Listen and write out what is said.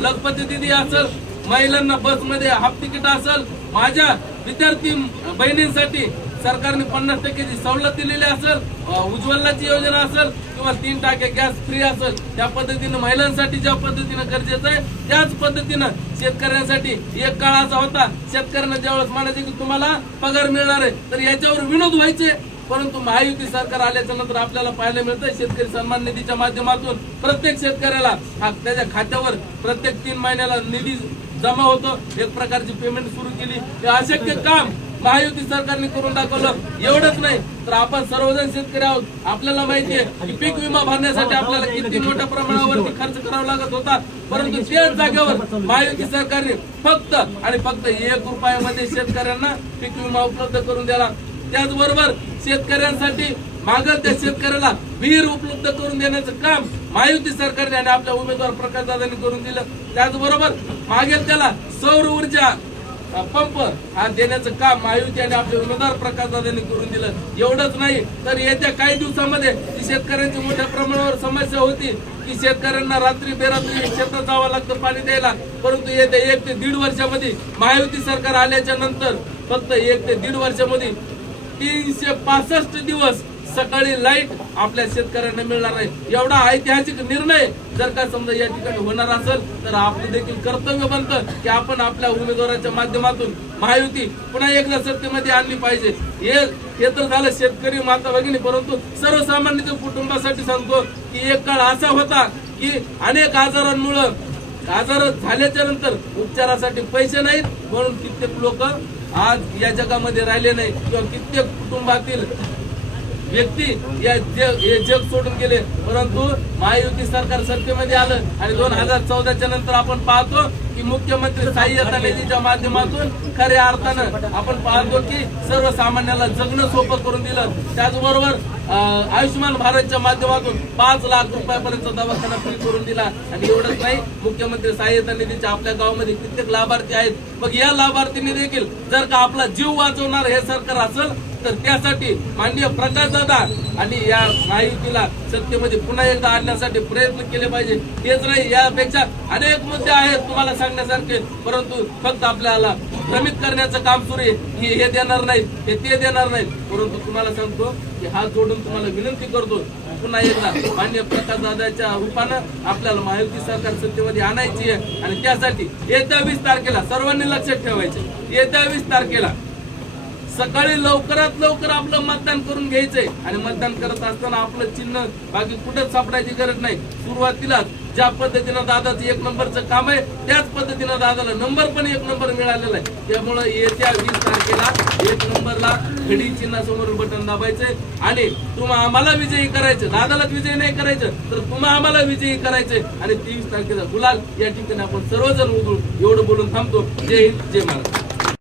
लखपती दिदी असेल, महिलांना बसमध्ये हाफ तिकीट असेल, माझ्या विद्यार्थी बहिणींसाठी सरकारने 50% सवलत दिलेली असेल, उज्ज्वलाची योजना असेल किंवा 3 टाके गॅस फ्री असेल, त्या पद्धतीने महिलांसाठी ज्या पद्धतीने गरजेचं आहे त्याच पद्धतीनं शेतकऱ्यांसाठी एक काळ असा होता, शेतकऱ्यांना ज्यावेळेस म्हणायचे की तुम्हाला पगार मिळणार आहे तर याच्यावर विनोद व्हायचे, परंतु महायुती सरकार आल्याच्या नंतर आपल्याला पाहायला मिळतं शेतकरी सन्मान निधीच्या माध्यमातून प्रत्येक शेतकऱ्याला त्याच्या खात्यावर प्रत्येक 3 महिन्याला निधी जमा होतो, एक प्रकारची पेमेंट सुरू केली। हे अशक्य काम महायुती सरकारने करून दाखवलं। एवढंच नाही तर आपण सर्वजण शेतकरी आहोत, आपल्याला माहिती आहे की पीक विमा भरण्यासाठी आपल्याला किती मोठ्या प्रमाणावरती खर्च करावा लागत होता, परंतु त्याच जागेवर महायुती सरकारने फक्त आणि फक्त 1 रुपयामध्ये शेतकऱ्यांना पीक विमा उपलब्ध करून दिला। त्याचबरोबर शेतकऱ्यांसाठी मागेल त्या शेतकऱ्याला विहीर उपलब्ध करून देण्याचं काम महायुती सरकारने आणि आपल्या उमेदवार प्रकाशदादांनी करून दिलं। त्याचबरोबर मागेल त्याला सौर ऊर्जा पंप हा देण्याचं काम महायुती आणि आपले उमेदवार प्रकाशदादांनी करून दिलं। एवढंच नाही तर येत्या काही दिवसांमध्ये शेतकऱ्यांची मोठ्या प्रमाणावर समस्या होती की शेतकऱ्यांना रात्री बेरात्री शेतात जावं लागतं पाणी द्यायला, परंतु येत्या 1 ते 1.5 वर्षामध्ये महायुती सरकार आल्याच्या नंतर फक्त 1 ते 1.5 वर्षामध्ये 365 दिवस सकाळी लाईट आपल्या शेतकऱ्यांना मिळणार आहे। एवढा ऐतिहासिक निर्णय जर का समजा या ठिकाणी होणार असेल तर आपलं देखील कर्तव्य बनतं की आपण आपल्या उमेदवाराच्या माध्यमातून महायुती पुन्हा एकदा सत्तेमध्ये आणली पाहिजे। हे तर झालं शेतकरी माता भगिनी, परंतु सर्वसामान्य कुटुंबासाठी सांगतो की एक काळ असा होता की अनेक आजारांमुळे आजार झाल्याच्या नंतर उपचारासाठी पैसे नाहीत म्हणून कित्येक लोक आज या जगामध्ये राहिले नाही किंवा कित्येक कुटुंबातील व्यक्ती या जग सोडून गेले, परंतु महायुती सरकार सत्तेमध्ये आलं आणि 2014च्या नंतर आपण पाहतो की मुख्यमंत्री सहाय्यता निधीच्या माध्यमातून खऱ्या अर्थानं आपण पाहतो की सर्वसामान्याला जगणं सोपं करून दिलं। त्याचबरोबर आयुष्यमान भारतच्या माध्यमातून 5 लाख रुपयापर्यंत दवाखाना फ्री करून दिला। आणि एवढंच नाही, मुख्यमंत्री सहाय्यता निधीच्या आपल्या गावामध्ये कित्येक लाभार्थी आहेत, मग या लाभार्थींनी देखील जर का आपला जीव वाचवणार हे सरकार असेल तर त्यासाठी माननीय प्रकाशदादा आणि या महायुतीला सत्तेमध्ये पुन्हा एकदा आणण्यासाठी प्रयत्न केले पाहिजे। हेच नाही, यापेक्षा अनेक मुद्दे आहेत तुम्हाला सांगण्यासारखे, परंतु फक्त आपल्याला भ्रमित करण्याचं काम सुरू आहे। हे देणार नाहीत, ते देणार नाहीत, परंतु तुम्हाला सांगतो की हात जोडून तुम्हाला विनंती करतो पुन्हा एकदा माननीय प्रकाशदादाच्या रूपानं आपल्याला महायुती सरकार सत्तेमध्ये आणायची आहे। आणि त्यासाठी येत्या 20 तारखेला सर्वांनी लक्षात ठेवायचे, येत्या 20 तारखेला सकाळी लवकरात लवकर आपलं मतदान करून घ्यायचंय। आणि मतदान करत असताना आपलं चिन्ह बाकी कुठेच सापडायची गरज नाही। सुरुवातीलाच ज्या पद्धतीनं दादाचं 1 नंबरचं काम आहे त्याच पद्धतीनं दादाला नंबर पण 1 नंबर मिळालेला आहे। त्यामुळे येत्या 20 तारखेला 1 नंबरला घडी चिन्हासमोर बटन दाबायचंय आणि तुम्हा आम्हाला विजयी करायचं, दादालाच विजयी नाही करायचं तर तुम्हा आम्हाला विजयी करायचंय। आणि 23 तारखेला गुलाल या ठिकाणी आपण सर्वजण उधळू, एवढं बोलून थांबतो। जय हिंद, जय महाराष्ट्र।